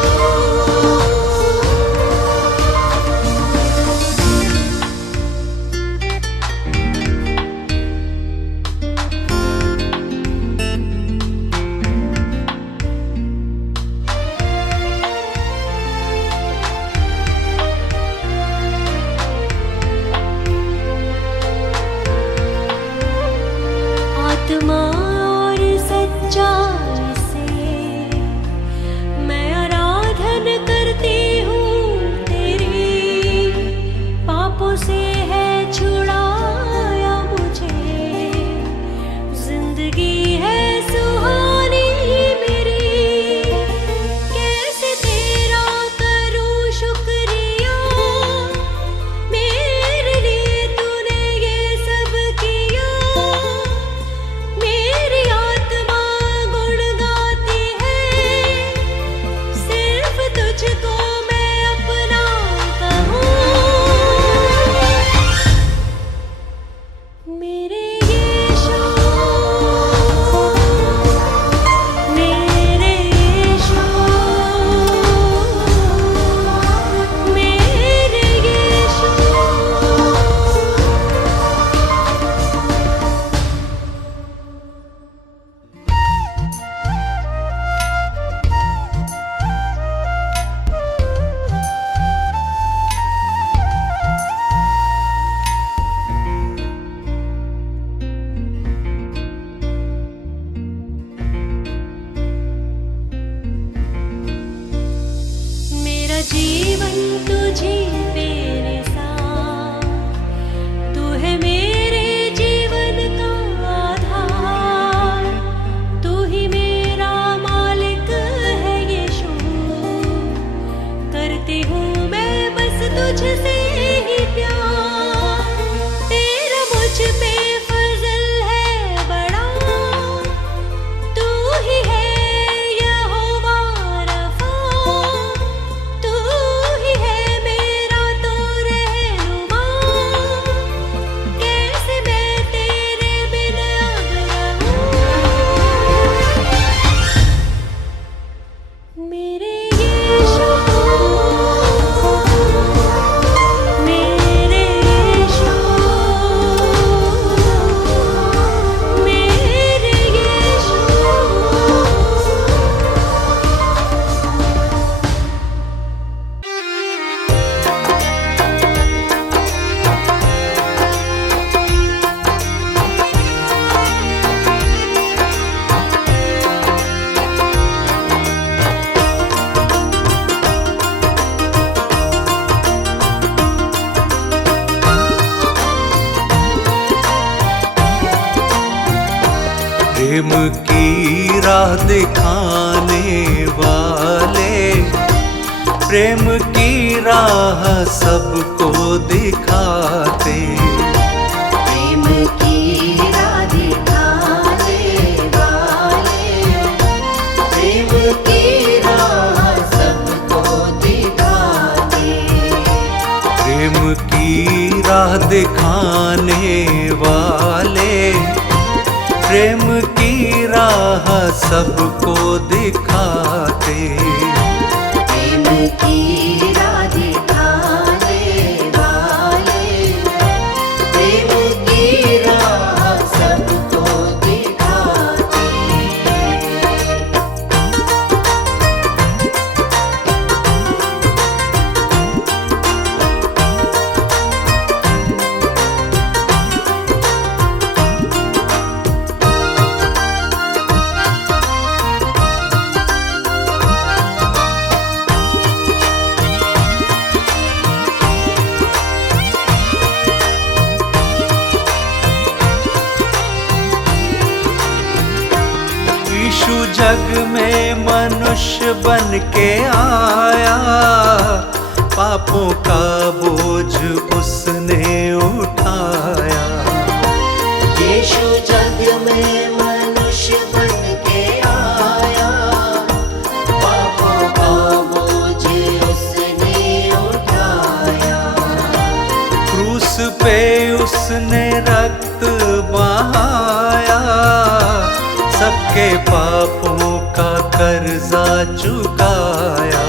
जीवन तुझी मेरे साथ, तू है मेरे जीवन का आधार, तू ही मेरा मालिक है यीशु, करती हूँ मैं बस तुझसे ही प्यार। तेरा मुझ पे फजल है बड़ा, तू ही है यहोवा रफ़ा, तू ही है मेरा तो रहनुमा, कैसे मैं तेरे बिन अब रहूं। मेरे यीशु, मेरे यीशु, मेरे यीशु। प्रेम की राह दिखाने वाले, प्रेम की राह सबको दिखाते। प्रेम की राह दिखाने वाले, प्रेम की राह सबको दिखाते। प्रेम की राह दिखाने वाले, प्रेम की राह सबको दिखाते। प्रेम की राह दिखाने वाले, प्रेम की राह सबको दिखाते। यीशु जग में मनुष्य बन के आया, पापों का बोझ उसने उठाया। यीशु जग में मनुष्य बन के आया, पापों का बोझ उसने उठाया। क्रूस पे उसने रक्त बहाया, सबके पापों का कर्जा चुकाया।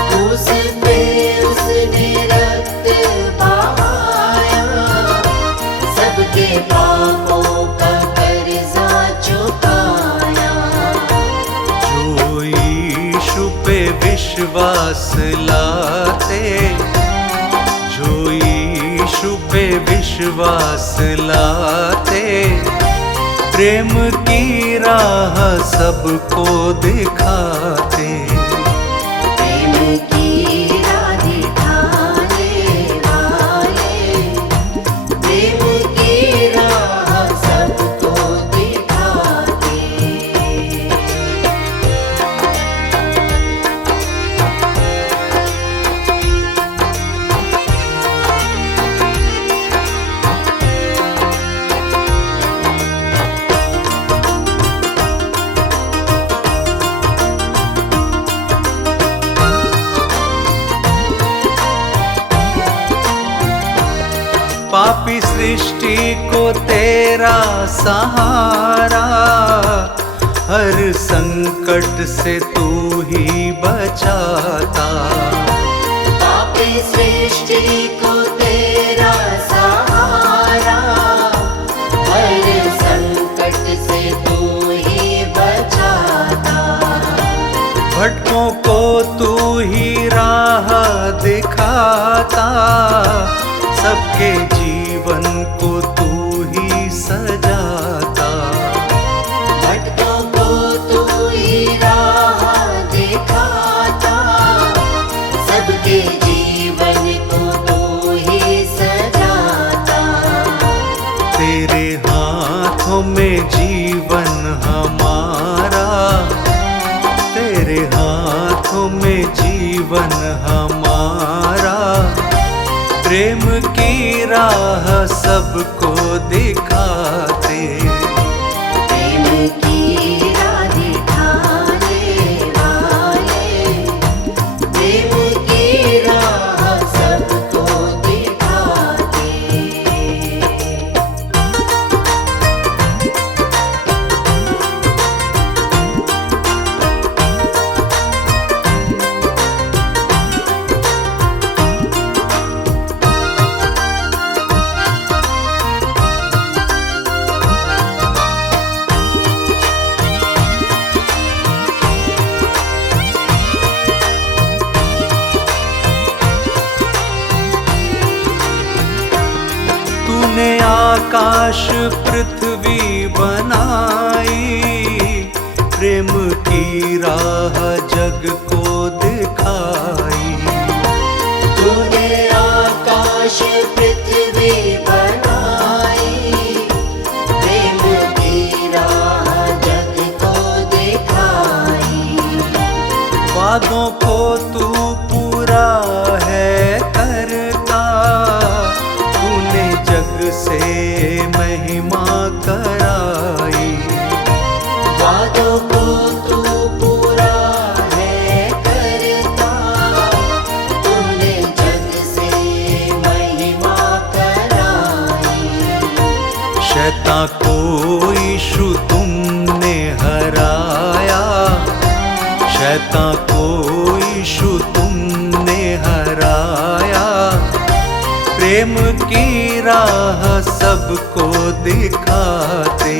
क्रूस पे उसने रक्त बहाया, सबके पापों का कर्जा चुकाया। जो यीशु पे विश्वास लाते, जो यीशु पे विश्वास लाते, प्रेम की राह सबको दिखाते। प्रेम की राह दिखाने वाले, प्रेम की राह सबको दिखाते। पापी सृष्टि को तेरा सहारा, हर संकट से तू ही बचाता। पापी सृष्टि को तेरा सहारा, हर संकट से तू ही बचाता। भटकों को तू ही राह दिखाता, सबके जीवन को तू ही सजाता। भटकों को तू ही राह दिखाता, तेरे हाथों में जीवन हमारा, प्रेम की राह सबको दिखाते। प्रेम की राह दिखाने वाले, प्रेम की राह सबको दिखाते। तूने आकाश पृथ्वी बनाई, प्रेम की राह जग को दिखाई। तूने आकाश पृथ्वी बनाई, प्रेम की राह जग को दिखाई। वादों को तू पूरा है करता, तूने जग से महिमा कराई। वादों को तू पूरा है करता, तूने जग से महिमा कराई। शैतान को यीशु तुमने हराया, शैतान को यीशु तुमने हराया। प्रेम की राह सबको दिखाते।